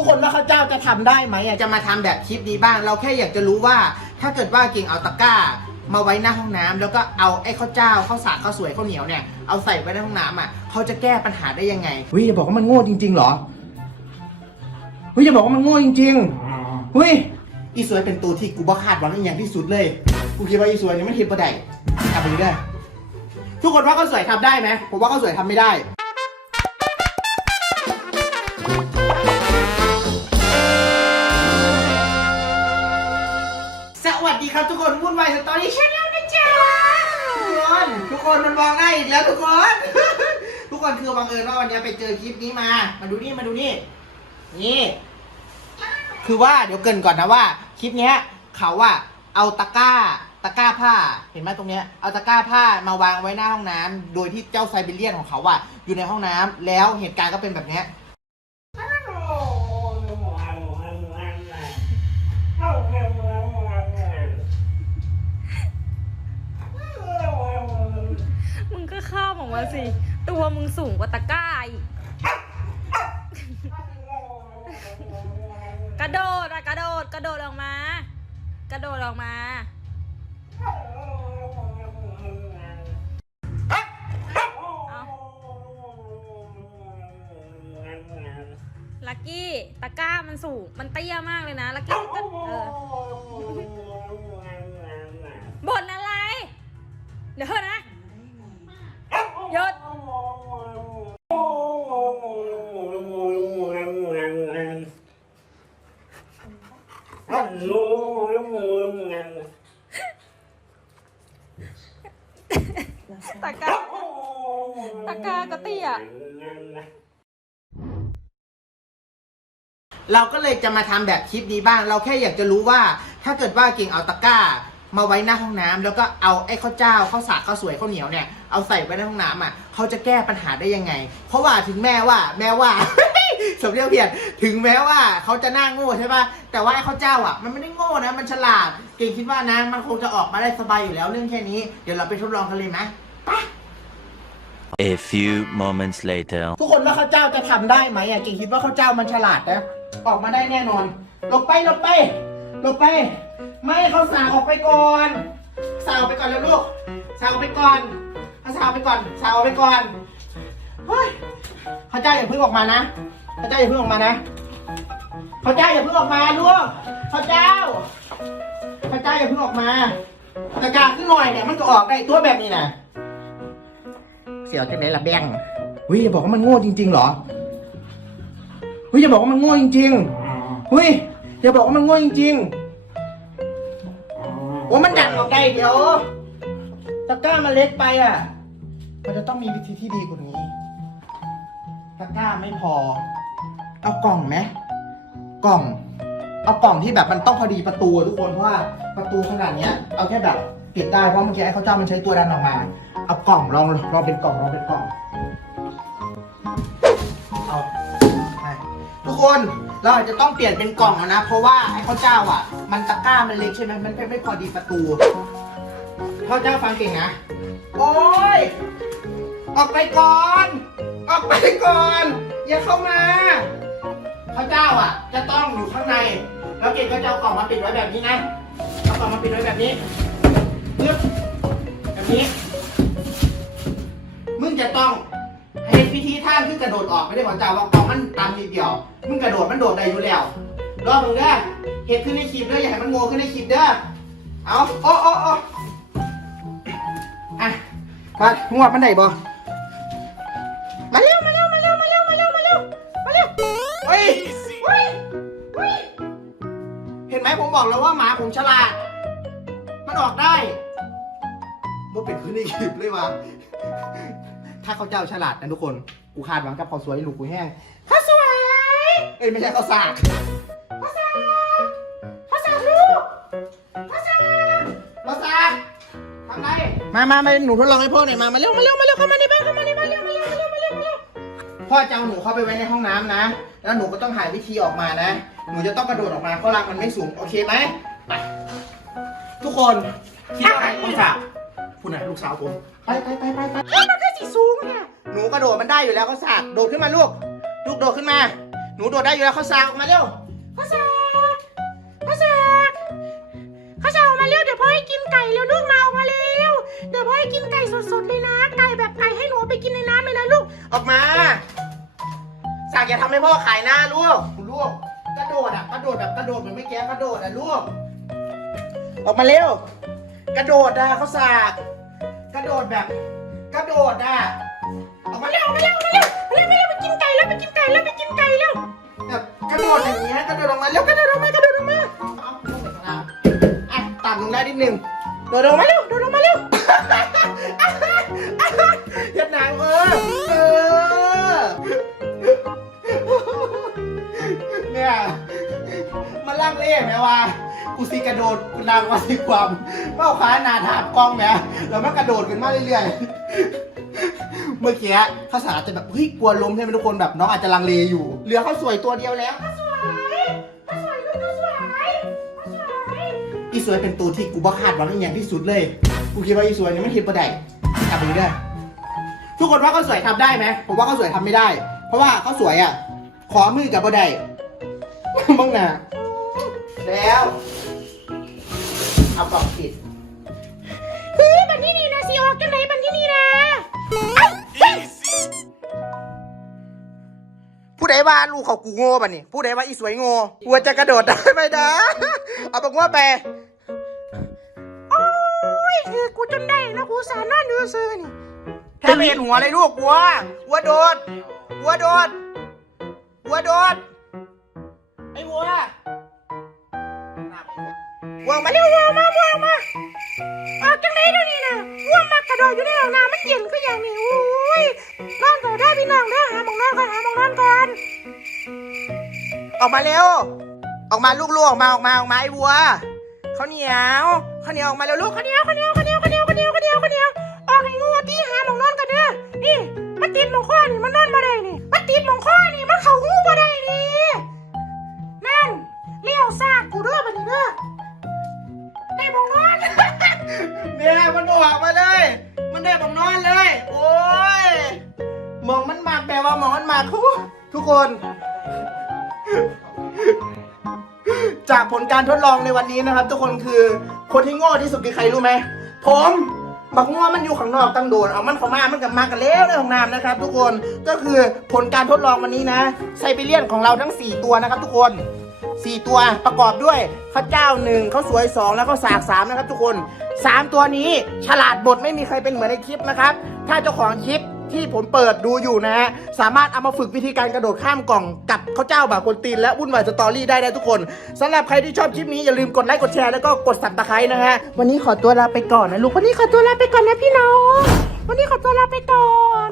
ทุกคนว่าข้าวเจ้าจะทำได้ไหมอะจะมาทำแบบคลิปนี้บ้าง เราแค่อยากจะรู้ว่า ถ้าเกิดว่าเก่งเอาตะกร้า มาไว้หน้าห้องน้ำแล้วก็เอาไอ้ข้าวเจ้าข้าวสารข้าวสวยข้าวเหนียวเนี่ยเอาใส่ไว้ในห้องน้ำอะเขาจะแก้ปัญหาได้ยังไง เฮ้ยอย่าบอกว่ามันโง่จริงๆเหรอเฮ้ยอย่าบอกว่ามันโง่จริงๆเฮ้ยอีสวยเป็นตัวที่กูบ่คาดหวังอย่างที่สุดเลย กูคิดว่าอีสวยนี่ไม่ทิพย์บ่ได้ทำไปได้ทุกคนว่าข้าวสวยทำได้ไหมผมว่าข้าวสวยทำไม่ได้ วัสดีครับทุกคนวุ่นวายสตอรี่ชาแนลนะจ๊ะทุกคนทุกคนมันมองได้อีกแล้วทุกคน ทุกคนคือบังเอิญว่าวันนี้ไปเจอคลิปนี้มา มาดูนี่มาดูนี่นี่คือว่าเดี๋ยวเกรินก่อนนะว่า คลิปเนี้ยเขาอะเอาตะกร้าตะกร้าผ้าเห็นไหมตรงเนี้ยเอาตะกร้าผ้ามาวางไว้หน้าห้องน้ำโดยที่เจ้าไซบีเรียนของเขาอะอยู่ในห้องน้ำแล้วเหตุการณ์ก็เป็นแบบเนี้ย กระโดดออกมา กระโดดออกมาเลักกี้ตะกร้ามันสูง มันเตี้ยมากเลยนะ ลักกี้ก็เตะกาตะกาก็เตี้ย เราก็เลยจะมาทำแบบคลิปนี้บ้าง เราแค่อยากจะรู้ว่า ถ้าเกิดว่าเก่งเอาตะกร้า มาไว้หน้าห้องน้ำแล้วก็เอาไอ้ข้าวเจ้าข้าวสารข้าวสวยข้าวเหนียวเนี่ยเอาใส่ไว้ในห้องน้ำอะเขาจะแก้ปัญหาได้ยังไง เพราะว่าถึงแม้ว่าแม้ว่า สมเด็จเพียรถึงแม้ว่าเขาจะหน้าโง่ใช่ป่ะแต่ว่าไอ้ข้าวเจ้าอะมันไม่ได้โง่นะมันฉลาด เก่งคิดว่านะมันคงจะออกมาได้สบายอยู่แล้วเรื่องแค่นี้เดี๋ยวเราไปทดลองกันเลยไหมไป A few moments later. ทุกคนว่าข้าวเจ้าจะทำได้ไหมอะเก่งคิดว่าข้าวเจ้ามันฉลาดนะออกมาได้แน่นอนหลบไปหลบไปหลบไป ไม่เขาสาออกไปก่อนสาออกไปก่อนแล้วลูกสาออกไปก่อนเอาสาออกไปก่อนสาออกไปก่อนเฮ้ยข้าวเจ้าอย่าเพิ่งออกมานะ ข้าเจ้าอย่าเพิ่งออกมานะข้าเจ้าอย่าเพิ่งออกมาลูกข้าเจ้าข้าเจ้าอย่าเพิ่งออกมาตะกร้าขึ้นหน่อยเนี่ยมันก็ออกได้ตัวแบบนี้นะเสียวจะไหนละแบงเฮ้ยอย่าบอกว่ามันโง่จริงๆเหรอเฮ้ยอย่าบอกว่ามันโง่จริงๆเฮ้ยอย่าบอกว่ามันโง่จริงๆโอ้มันดังออกได้เดี๋ยวตะกร้ามันเล็กไปอะ มันจะต้องมีวิธีที่ดีกว่านี้ตะกร้าไม่พอ เอากล่องไหมกล่อง เอากล่องที่แบบมันต้องพอดีประตูทุกคนเพราะว่าประตูขนาดเนี้ย เอาแค่แบบปิดได้เพราะเมื่อกี้ไอ้ข้าวเจ้ามันใช้ตัวดันออกมา เอากล่องลองลองเป็นกล่องลองเป็นกล่องเอาไปทุกคนเราอาจจะต้องเปลี่ยนเป็นกล่องแล้วนะ เพราะว่าไอ้ข้าวเจ้าอะ มันตะกร้ามันเล็กใช่ไหมมันไม่พอดีประตูข้าวเจ้าฟังเก่งนะโอ้ยออกไปก่อน ออกไปก่อน อย่าเข้ามา ข้าเจ้าอะ จะต้องอยู่ข้างใน แล้วเก่งก็จะเอากล่องมาปิดไว้แบบนี้นะเอากล่องมาปิดไว้แบบนี้ปึ๊บแบบนี้ มึงจะต้องให้พิธีท่านขึ้นกระโดดออกไม่ได้บอกเจ้าว่ากล่องมันตามนิดเดียว มึงกระโดดมันโดดได้อยู่แล้วรอบมึงเด้อเหตุขึ้นในคลิปเด้ออย่าให้มันโง่ขึ้นในคลิปเด้อเอาโอ้โอ้โอ้อะมางวดมันได้บ่ ว่าเป็นขึ้นในคลิปเลยว่ะถ้าเขาเจ้าฉลาดนะทุกคน กูคาดหวังกับข้าวสวยลูกกูแห้งข้าวสวยเอ้ยไม่ใช่ข้าวสากข้าวสากข้าวสากลูกข้าวสากข้าวสากทำไรมามามาหนูทดลองให้พ่อหน่อยมา มาเร็วมาเร็วมาเร็วเข้ามาในบ้านเข้ามาในบ้านเร็วมาเร็วมาเร็วมาเร็วมาเร็วพ่อจะเอาหนูเข้าไปไว้ในห้องน้ำนะ แล้วหนูก็ต้องหาวิธีออกมานะ หนูจะต้องกระโดดออกมาเพราะรังมันไม่สูง โอเคไหมไปทุกคนคิดว่าใครต้องสาบ ผู้ไหนลูกสาวผม ไปไปไปไปไปเฮ้ยมันก็สีสูงเนี่ยหนูกระโดดมันได้อยู่แล้วก็สากโดดขึ้นมาลูก ลูกโดดขึ้นมานูโดดได้อยู่แล้วข้าวสากออกมาเร็วข้าวสารข้าวสารข้าวสารออกมาเร็วเดี๋ยวพ่อให้กินไก่เร็วลูกมาออกมาเร็วเดี๋ยวพ่อให้กินไก่สดๆเลยนะ ไก่แบบไก่ให้หนูเอาไปกินในน้ำเลยนะลูก ออกมาสากอย่าทำให้พ่อขายหน้าลูกลูกกระโดดอะกระโดดแบบกระโดดเหมือนไม่แก้กระโดดอะลูก ออกมาเร็ว กระโดดอะข้าวสากกระโดดแบบ กระโดดอะออกมาเร็วมาเร็วมาเร็วมาเร็วมาเร็วไปกินไก่แล้วไปกินไก่แล้วไปกินไก่แล้วแบบกระโดดอย่างเงี้ยกระโดดออกมาเร็วกระโดดออกมากระโดดออกมาเอาลงไปข้างล่างอะต่ำลงได้นิดนึงโดดออกมาเร็วโดดออกมาเร็วยัดหนังเออเออเนี่ยมันล่างเล่ไหมวะ กูสิกระโดดกูนางมาสิความเป้าขาหนาถาบกล้องแหมแล้วมันกระโดดขึ้นมาเรื่อยๆ เมื่อกี้ภาษาจะแบบเฮ้ยกลัวล้มใช่ไหมทุกคนแบบน้องอาจจะลังเลอยู่เหลือเขาวสวยตัวเดียวแล้วสวยข้าวสวยลูกข้าวสวยข้าวสวยอีสวยเป็นตัวที่กูบ้าคาดหวังอย่างที่สุดเลย กูคิดว่าอีสวยนี่ไม่คิดประไดทำดูได้ ทุกคนว่าข้าวสวยทำได้ไหมผมว่าข้าวสวยทำไม่ได้ เพราะว่าข้าวสวยอะ ขอมือกับประไดบ้างนะแล้ว เอากล่องปิดเฮ้ยบันที่นี่นะสิออกกันไหนบันที่นี่นะผู้ใดว่าลูกเขากูโง่ป่ะนี่ผู้ใดว่าอีสวยโง่กลัวจะกระโดดได้ไหมนะเอาปากว่าไปโอ้ยคือกูจนได้นะกูสารนั่นดูซื้อนี่แค่เห็นหัวเลยลูกวัววัวโดดวัวโดดวัวโดดไอ้วัว วัวมามาเร็วเร็ววัวมาวัวมาออกจังไหนเดี๋ยวนี้นะวัวมากระโดดอยู่ในห้องน้ำมันเย็นก็อย่างนี้โอ้ยนอนต่อได้พี่น้องเด้อหาหมองนอนก่อนหาหมองนอนก่อนออกมาเร็ว ออกมาลูกๆออกมาออกมาออกมาไอ้วัวข้าวเหนียวข้าวเหนียวออกมาเร็วลูกข้าวเหนียวข้าวเหนียวข้าวเหนียวข้าวเหนียวข้าวเหนียวข้าวเหนียวข้าวเหนียวออกให้งูตีหาหมองนอนกันเด้อนี่มันติดหมองข้อนี่มันนอนบ่ได้นี่ เนี่ยมันออกมาเลย มันได้ผมนอนเลย โอ้ยมองมันมากแปลว่ามองมันมากทุกทุกคน จากผลการทดลองในวันนี้นะครับ ทุกคนคือคนที่โง่ที่สุดคือใครรู้ไหมผมบักง่วมันอยู่ข้างนอกตั้งโดนเอามันเข้ามา มันกับมากันแล้วในห้องน้ำนะครับ ทุกคนก็คือผลการทดลองวันนี้นะไซบีเรียนของเราทั้ง 4 ตัวนะครับ ทุกคน 4 ตัวประกอบด้วยข้าวเจ้าหนึ่งข้าวสวย 2 แล้วก็สากสามนะครับทุกคน 3 ตัวนี้ฉลาดบทไม่มีใครเป็นเหมือนในคลิปนะครับ ถ้าเจ้าของคลิปที่ผมเปิดดูอยู่นะฮะสามารถเอามาฝึกวิธีการกระโดดข้ามกล่องกับข้าวเจ้าบาคนตีนและวุ่นวายสตอรี่ได้นะทุกคนสำหรับใครที่ชอบคลิปนี้อย่าลืมกดไลค์กดแชร์แล้วก็กดสับตะไคร้นะฮะวันนี้ขอตัวลาไปก่อนนะลูกวันนี้ขอตัวลาไปก่อนนะพี่น้องวันนี้ขอตัวลาไปก่อน